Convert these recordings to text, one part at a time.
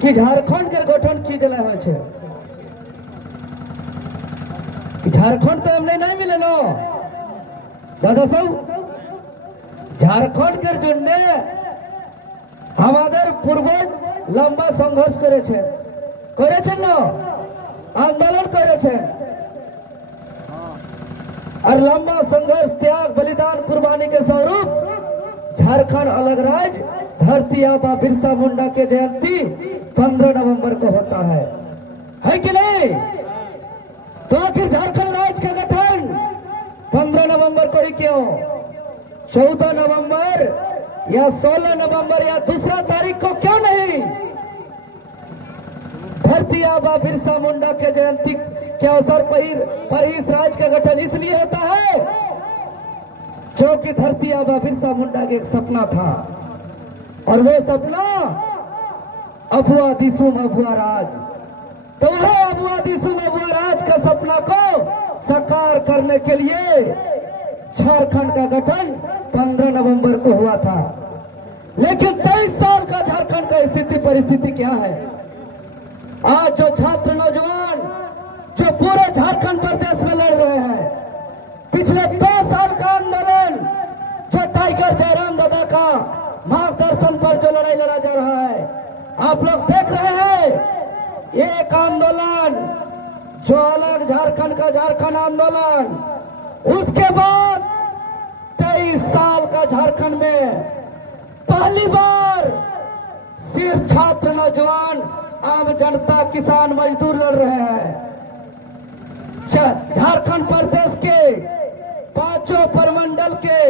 कि झारखंड के गठन की जला हो छे। झारखंड तो हमने नहीं मिले नो दादा सब। झारखंड के जुन्ने हमारे पूर्वज लंबा संघर्ष करे छे न, आंदोलन करे छे और लंबा संघर्ष त्याग बलिदान कुर्बानी के स्वरूप झारखंड अलग राज्य धरती आबा बिरसा मुंडा के जयंती 15 नवंबर को होता है कि नहीं? तो आखिर झारखंड राज्य का गठन 15 नवंबर को ही क्यों? 14 नवंबर या 16 नवंबर या दूसरा तारीख को क्यों नहीं? धरती आबा बिरसा मुंडा के जयंती के अवसर पर ही इस राज्य का गठन इसलिए होता है क्योंकि धरती आबा बिरसा मुंडा का एक सपना था और वो सपना अबुआ दिसुम अबुआ राज। तो वह अबुआ दिसुम अबुआ राज का सपना को साकार करने के लिए झारखंड का गठन 15 नवंबर को हुआ था। लेकिन 23 साल का झारखंड का स्थिति परिस्थिति क्या है? आज जो छात्र नौजवान जो पूरे झारखंड प्रदेश में लड़ रहे हैं, पिछले 2 साल का आंदोलन जो टाइगर जयराम दादा का मार्गदर्शन पर जो लड़ाई लड़ा जा रहा है, आप लोग देख रहे हैं। एक आंदोलन जो अलग झारखंड का झारखंड आंदोलन, उसके बाद 23 साल का झारखंड में पहली बार सिर्फ छात्र नौजवान आम जनता किसान मजदूर लड़ रहे हैं। झारखंड प्रदेश के 5 प्रमंडल के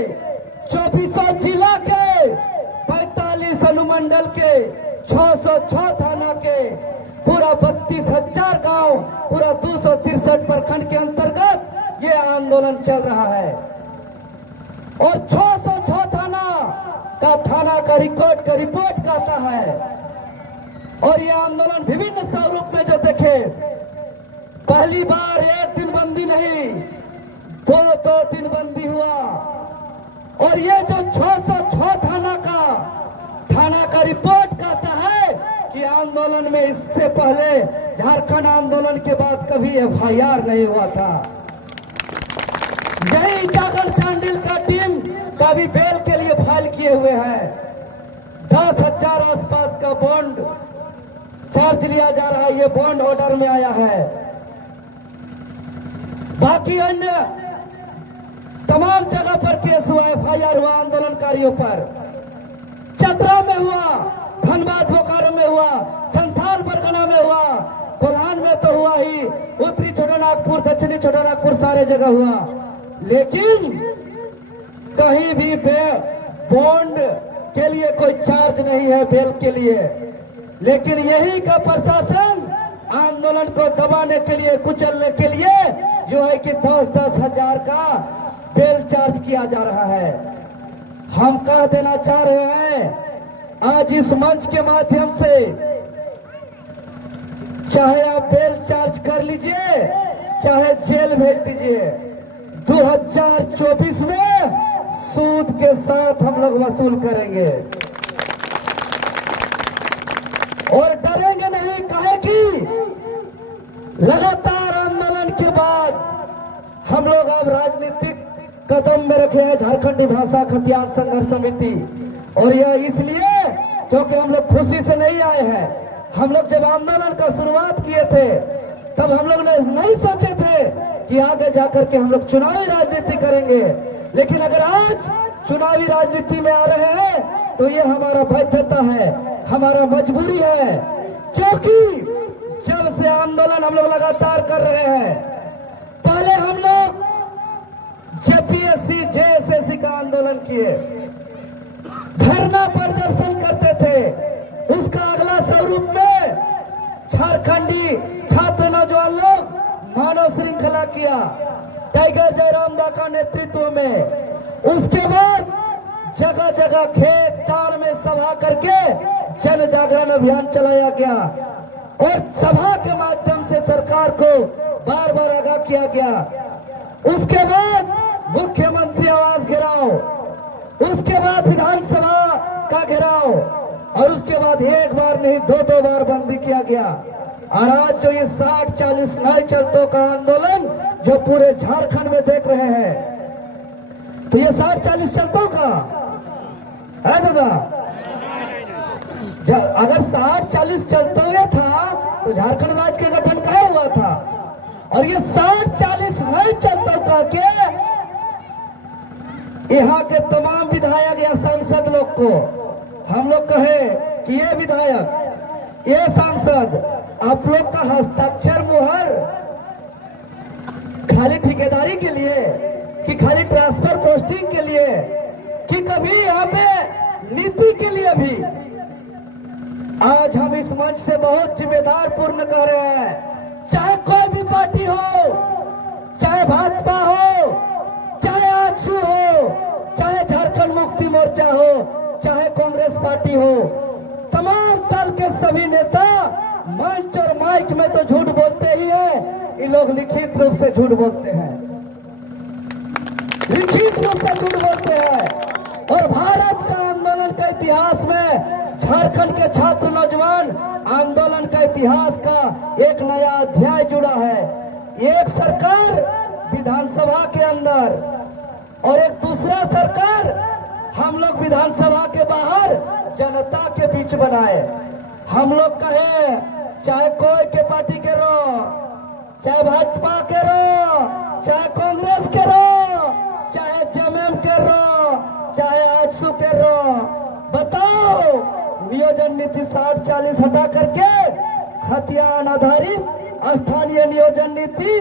24 जिला के 45 अनुमंडल के 606 थाना के पूरा 32,000 गांव, पूरा 263 प्रखंड के अंतर्गत ये आंदोलन चल रहा है। और 606 थाना का रिपोर्ट कहता है। और ये आंदोलन विभिन्न स्वरूप में जो देखे, पहली बार 1 दिन बंदी नहीं, 2 दिन बंदी हुआ। और ये जो 606 थाना का रिपोर्ट कहता है कि आंदोलन में इससे पहले झारखंड आंदोलन के बाद कभी FIR नहीं हुआ था। यही जागर चांडिल का टीम का भी बेल के लिए फाइल किए हुए हैं। 10,000 आसपास का बॉन्ड चार्ज लिया जा रहा है, ये बॉन्ड ऑर्डर में आया है। बाकी अन्य तमाम जगह पर केस हुआ, FIR हुआ आंदोलनकारियों पर। चतरा में हुआ, धनबाद बोकारो में हुआ, संथाल परगना में हुआ, कोल्हान में तो हुआ ही, उत्तरी छोटानागपुर दक्षिणी छोटानागपुर सारे जगह हुआ। लेकिन कहीं भी बॉन्ड के लिए कोई चार्ज नहीं है बेल के लिए। लेकिन यही का प्रशासन आंदोलन को दबाने के लिए, कुचलने के लिए जो है कि 10-10 हजार का बेल चार्ज किया जा रहा है। हम कह देना चाह रहे हैं आज इस मंच के माध्यम से, चाहे आप बेल चार्ज कर लीजिए, चाहे जेल भेज दीजिए, 2024 में सूद के साथ हम लोग वसूल करेंगे और डरेंगे नहीं। कहे कि लगातार आंदोलन के बाद हम लोग अब राजनीतिक कदम में रखे हैं झारखंडी भाषा खतियान संघर्ष समिति। और यह इसलिए क्योंकि हम लोग खुशी से नहीं आए हैं। हम लोग जब आंदोलन का शुरुआत किए थे तब हम लोग ने नहीं सोचे थे कि आगे जाकर के हम लोग चुनावी राजनीति करेंगे। लेकिन अगर आज चुनावी राजनीति में आ रहे हैं तो ये हमारा बाध्यता है, हमारा मजबूरी है। क्योंकि जब से आंदोलन हम लोग लगातार कर रहे हैं, पहले हम लोग JPSC JSSC का आंदोलन किए, धरना प्रदर्शन करते थे। उसका अगला स्वरूप में झारखंडी छात्र नौजवान लोग मानव श्रृंखला किया टाइगर जयराम दा का नेतृत्व में। उसके बाद जगह जगह खेत ताड़ में सभा करके जन जागरण अभियान चलाया गया और सभा के माध्यम से सरकार को बार बार आगाह किया गया। उसके बाद मुख्यमंत्री आवास घेराव, उसके बाद विधानसभा का घेराव और उसके बाद एक बार नहीं दो दो बार बंदी किया गया। और आज जो ये 60-40 नए चलतों का आंदोलन जो पूरे झारखंड में देख रहे हैं, तो ये 60-40 चलतों का है दादा। अगर 60-40 चलते हुए था तो झारखंड राज्य के गठन कहाँ हुआ था? और ये 60-40 नए चलतों का के यहाँ के तमाम विधायक या सांसद लोग को हम लोग कहे कि ये विधायक, ये सांसद, आप लोग का हस्ताक्षर मुहर खाली ठेकेदारी के लिए कि खाली ट्रांसफर पोस्टिंग के लिए कि कभी यहाँ पे नीति के लिए भी? आज हम इस मंच से बहुत जिम्मेदार पूर्ण कह रहे हैं, चाहे कोई भी पार्टी हो, चाहे भाजपा हो, चाहे आजसू हो, चाहे झारखंड मुक्ति मोर्चा हो, चाहे कांग्रेस पार्टी हो, तमाम दल के सभी नेता मंच और माइक में तो झूठ बोलते ही हैं, ये लोग लिखित रूप से झूठ बोलते हैं, लिखित रूप से झूठ बोलते हैं। और भारत का आंदोलन के इतिहास में झारखंड के छात्र नौजवान आंदोलन का इतिहास का एक नया अध्याय जुड़ा है। एक सरकार विधानसभा के अंदर और एक दूसरा सरकार हम लोग विधानसभा के बाहर जनता के बीच बनाए। हम लोग कहे चाहे कोई के पार्टी के रहो, चाहे भाजपा के रहो, चाहे कांग्रेस के रहो, चाहे जेएमएम के रहो, चाहे आजसू के रहो, बताओ नियोजन नीति 60-40 हटा करके खतियान आधारित स्थानीय नियोजन नीति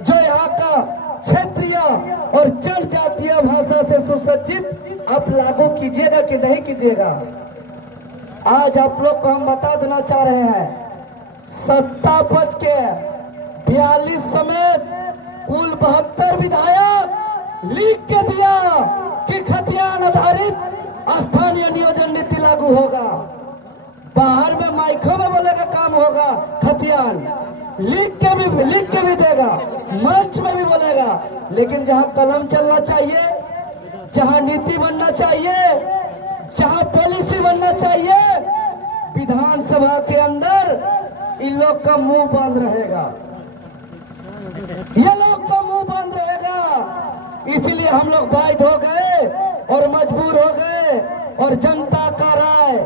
जो यहाँ का क्षेत्रीय और जनजातीय भाषा से सुसज्जित आप लागू कीजिएगा कि नहीं कीजिएगा? आज आप लोग को हम बता देना चाह रहे हैं, सत्ता पक्ष के 42 समेत कुल 72 विधायक लिख के दिया कि खतियान आधारित स्थानीय नियोजन नीति लागू होगा। बाहर में माइकों में बोलेगा काम होगा, खतियान लिख के भी देगा, मंच में भी बोलेगा, लेकिन जहां कलम चलना चाहिए, जहां नीति बनना चाहिए, जहां पॉलिसी बनना चाहिए, विधानसभा के अंदर इन लोग का मुंह बंद रहेगा, ये लोग का मुंह बंद रहेगा। इसलिए हम लोग बाध्य हो गए और मजबूर हो गए और जनता का राय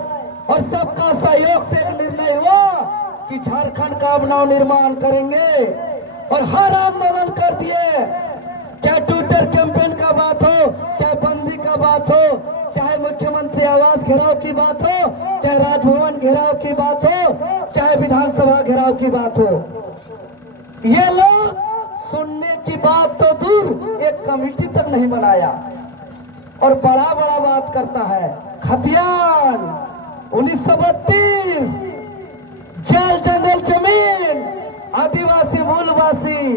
और सबका सहयोग से एक निर्णय हुआ कि झारखंड का नव निर्माण करेंगे और हर आंदोलन कर दिए। चाहे ट्विटर कैंपेन का बात हो, चाहे बंदी का बात हो, चाहे मुख्यमंत्री आवास घेराव की बात हो, चाहे राजभवन घेराव की बात हो, चाहे विधानसभा घेराव की बात हो, ये लोग सुनने की बात तो दूर एक कमेटी तक नहीं बनाया और बड़ा बड़ा बात करता है। खतियान 1932 जल जंगल जमीन आदिवासी मूलवासी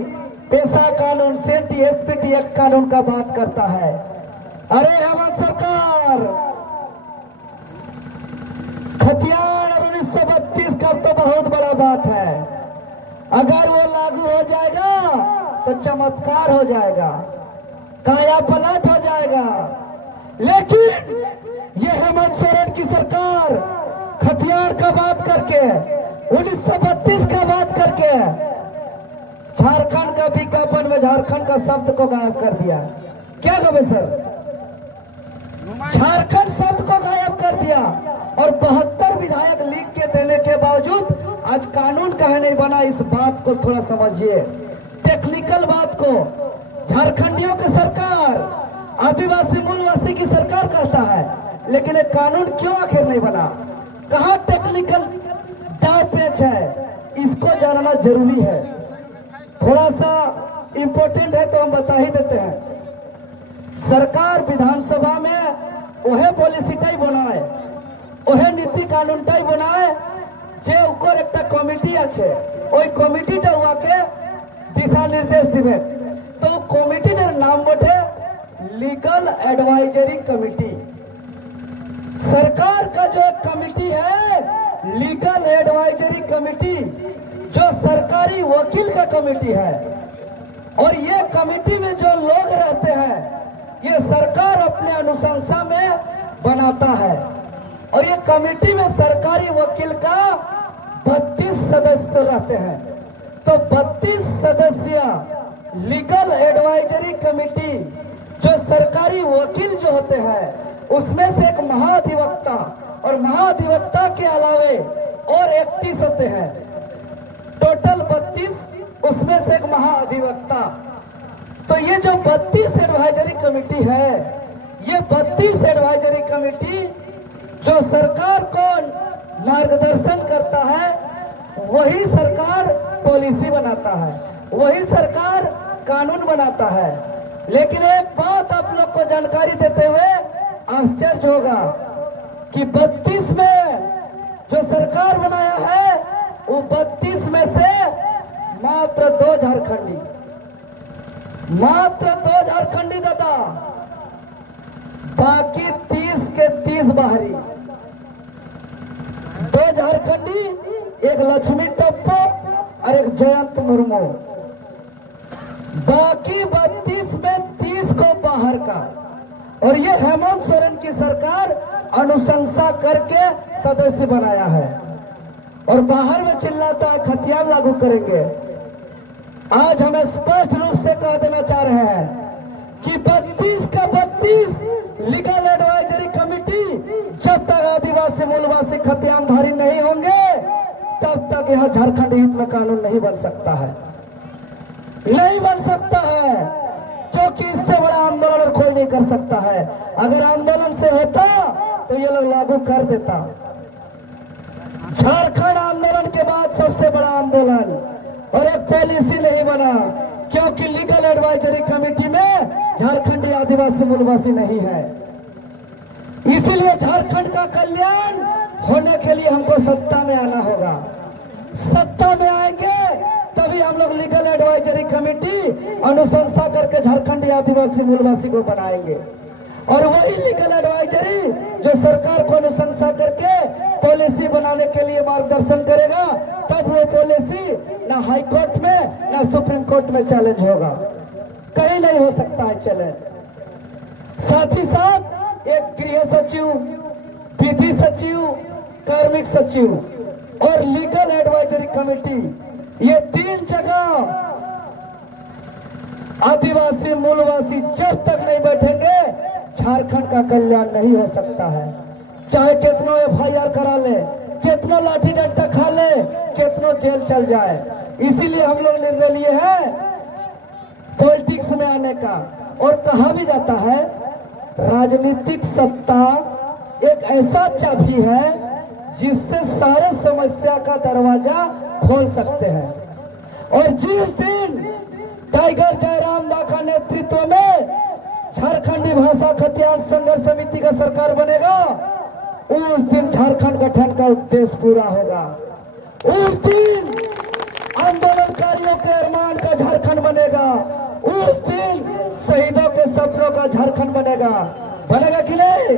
पेशा कानून सेंटी एसपीटी एक्ट कानून का बात करता है। अरे हेमंत सरकार, खतियान और 1932 का तो बहुत बड़ा बात है, अगर वो लागू हो जाएगा तो चमत्कार हो जाएगा, काया पलट हो जाएगा। लेकिन ये हेमंत सोरेन की सरकार खतियान का बात करके 1932 का बात करके झारखंड का विज्ञापन में झारखंड का शब्द को गायब कर दिया। क्या कहे सर, झारखंड शब्द को गायब कर दिया और 72 विधायक लिख के देने के बावजूद आज कानून कहे नहीं बना। इस बात को थोड़ा समझिए, टेक्निकल बात को। झारखंडियों की सरकार आदिवासी मूलवासी की सरकार कहता है, लेकिन एक कानून क्यों आखिर नहीं बना? कहाँ टेक्निकल दाव पेच है, इसको जानना जरूरी है। थोड़ा सा इम्पोर्टेंट है तो हम बता ही देते हैं। सरकार विधानसभा में वह पॉलिसी टाई बनाए, वह नीति कानून टाई बनाए जे ऊपर एक कमिटी আছে, ওই কমিটিটা ওকে दिशा निर्देश दिवे। तो कमिटीটার नाम बटे लीगल एडवाइजरी कमिटी। सरकार का जो कमिटी है लीगल एडवाइजरी कमिटी, जो सरकारी वकील का कमिटी है, और ये कमिटी में जो लोग रहते हैं ये सरकार अपने अनुशंसा में बनाता है। और ये कमेटी में सरकारी वकील का 32 सदस्य रहते हैं। तो 32 सदस्य लीगल एडवाइजरी कमेटी, जो सरकारी वकील जो होते हैं उसमें से एक महाधिवक्ता, और महाधिवक्ता के अलावे और 31 होते हैं, टोटल 32, उसमें से एक महाधिवक्ता। तो ये जो 32 एडवाइजरी कमेटी है, ये 32 एडवाइजरी कमेटी जो सरकार को मार्गदर्शन करता है, वही सरकार पॉलिसी बनाता है, वही सरकार कानून बनाता है। लेकिन एक बात आप लोग को जानकारी देते हुए आश्चर्य होगा कि 32 में जो सरकार बनाया है, वो 32 में से मात्र 2 झारखंडी, मात्र 2 झारखंडी दादा, बाकी 30 के 30 बाहरी। 2 झारखंडी, एक लक्ष्मी टप्पो और एक जयंत मुर्मू। बाकी 32 में 30 को बाहर का। और ये हेमंत सोरेन की सरकार अनुशंसा करके सदस्य बनाया है, और बाहर में चिल्लाता है खतियान लागू करेंगे। आज हमें स्पष्ट रूप से कह देना चाह रहे हैं कि 32 का 32 लीगल एडवाइजरी कमेटी जब तक आदिवासी मूलवासी खतियानधारी नहीं होंगे, तब तक यह झारखंड युद्ध में कानून नहीं बन सकता है, नहीं बन सकता है, क्योंकि इससे बड़ा आंदोलन कोई नहीं कर सकता है। अगर आंदोलन से होता तो ये लोग लागू कर देता। झारखंड आंदोलन के बाद सबसे बड़ा आंदोलन, और एक पॉलिसी नहीं बना, क्योंकि लीगल एडवाइजरी कमेटी में झारखंडी आदिवासी मूलवासी नहीं है। इसीलिए झारखंड का कल्याण होने के लिए हमको सत्ता में आना होगा। सत्ता में आएंगे तभी हम लोग लीगल एडवाइजरी कमेटी अनुशंसा करके झारखंडी आदिवासी मूलवासी को बनाएंगे, और वही लीगल एडवाइजरी जो सरकार को अनुशंसा करके पॉलिसी बनाने के लिए मार्गदर्शन करेगा, तब वो पॉलिसी ना हाई कोर्ट में ना सुप्रीम कोर्ट में चैलेंज होगा, कहीं नहीं हो सकता है चैलेंज। साथ ही साथ एक गृह सचिव, विधि सचिव, कार्मिक सचिव और लीगल एडवाइजरी कमेटी, ये 3 जगह आदिवासी मूलवासी जब तक नहीं बैठेंगे, झारखंड का कल्याण नहीं हो सकता है। चाहे कितना FIR करा ले, कितना लाठी डंडा खा ले, कितना जेल चल जाए। इसीलिए हम लोग निर्णय लिए हैं पॉलिटिक्स में आने का। और कहा भी जाता है राजनीतिक सत्ता एक ऐसा चाबी है जिससे सारे समस्या का दरवाजा खोल सकते हैं। और जिस दिन टाइगर जयराम का नेतृत्व में झारखंडी भाषा खतियान संघर्ष समिति का सरकार बनेगा, उस दिन झारखंड गठन का उद्देश्य पूरा होगा। उस दिन आंदोलनकारियों के अरमान का झारखंड बनेगा, उस दिन शहीदों के सपनों का झारखंड बनेगा। बनेगा कि नहीं?